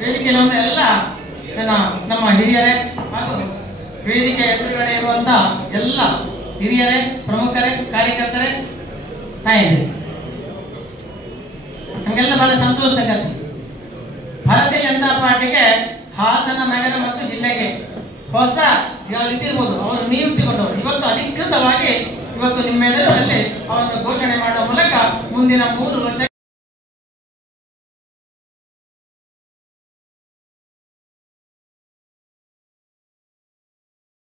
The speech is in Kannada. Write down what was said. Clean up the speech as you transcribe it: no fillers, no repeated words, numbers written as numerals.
ವೇದಿಕೆಯಲ್ಲಿ ಒಂದು ಎಲ್ಲ ನಮ್ಮ ಹಿರಿಯರೇ ಹಾಗೂ ವೇದಿಕೆ ಎದುರುಗಡೆ ಇರುವಂತಹ ಎಲ್ಲ ಹಿರಿಯರೇ, ಪ್ರಮುಖರೇ, ಕಾರ್ಯಕರ್ತರೇ, ತಾಯಿದ್ರಿ, ನಮಗೆಲ್ಲ ಬಹಳ ಸಂತೋಷದ ಕಥೆ. ಭಾರತೀಯ ಜನತಾ ಪಾರ್ಟಿಗೆ ಹಾಸನ ನಗರ ಮತ್ತು ಜಿಲ್ಲೆಗೆ ಹೊಸ ಇದಿರ್ಬೋದು, ಅವರು ನಿಯುಕ್ತಿಗೊಂಡವರು ಇವತ್ತು ಅಧಿಕೃತವಾಗಿ ಇವತ್ತು ನಿಮ್ಮೆದುರಲ್ಲಿ ಅವರನ್ನು ಘೋಷಣೆ ಮಾಡುವ ಮೂಲಕ ಮುಂದಿನ 3 ವರ್ಷ